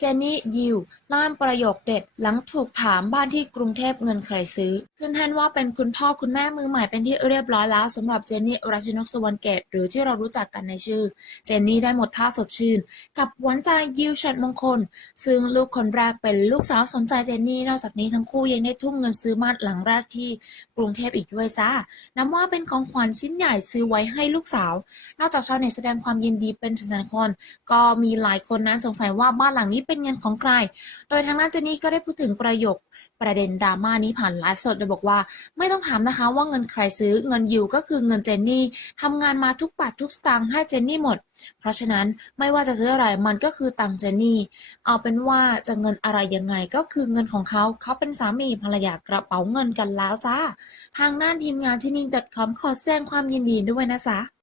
เจนนี่ยิวล่ามประโยคเด็ดหลังถูกถามบ้านที่กรุงเทพเงินใครซื้อ ขึ้นแทนว่าเป็นคุณพ่อคุณแม่มือใหม่เป็นที่เรียบร้อยแล้วสำหรับเจนนี่ราชนกสวรรณเกตหรือที่เรารู้จักกันในชื่อ เจนนี่ได้หมดท่าสดชื่น กับหวานใจยิวชัดมงคล ซึ่งลูกคนแรกเป็นลูกสาวสมใจเจนนี่นอกจากนี้ทั้งคู่ยังได้ทุ่มเงินซื้อบ้านหลังแรกที่กรุงเทพอีกด้วยจ้านับว่าเป็นของขวัญชิ้นใหญ่ซื้อไว้ให้ลูกสาว นอกจากชาวเน็ตแสดงความยินดีเป็นแสนๆคนก็มีหลายคนนั้นสงสัยว่าบ้านหลังนี้เป็นเงินของใคร โดยทางด้านเจนนี่ก็ได้พูดถึงประโยคประเด็นดราม่านี้ผ่านไลฟ์สดโดยบอกว่า ไม่ต้องถามนะคะว่าเงินใครซื้อเงินอยู่ก็คือเงินเจนนี่ทำงานมาทุกบาททุกสตางค์ให้เจนนี่หมด เพราะฉะนั้นไม่ว่าจะซื้ออะไรมันก็คือตังเจนนี่ เอาเป็นว่าจะเงินอะไรยังไงก็คือเงินของเขาเขาเป็นสามีภรรยากระเป๋าเงินกันแล้วจ้าทางด้านทีมงานที่นิ่ง .com ขอแสดงความยินดีด้วยนะจ๊ะ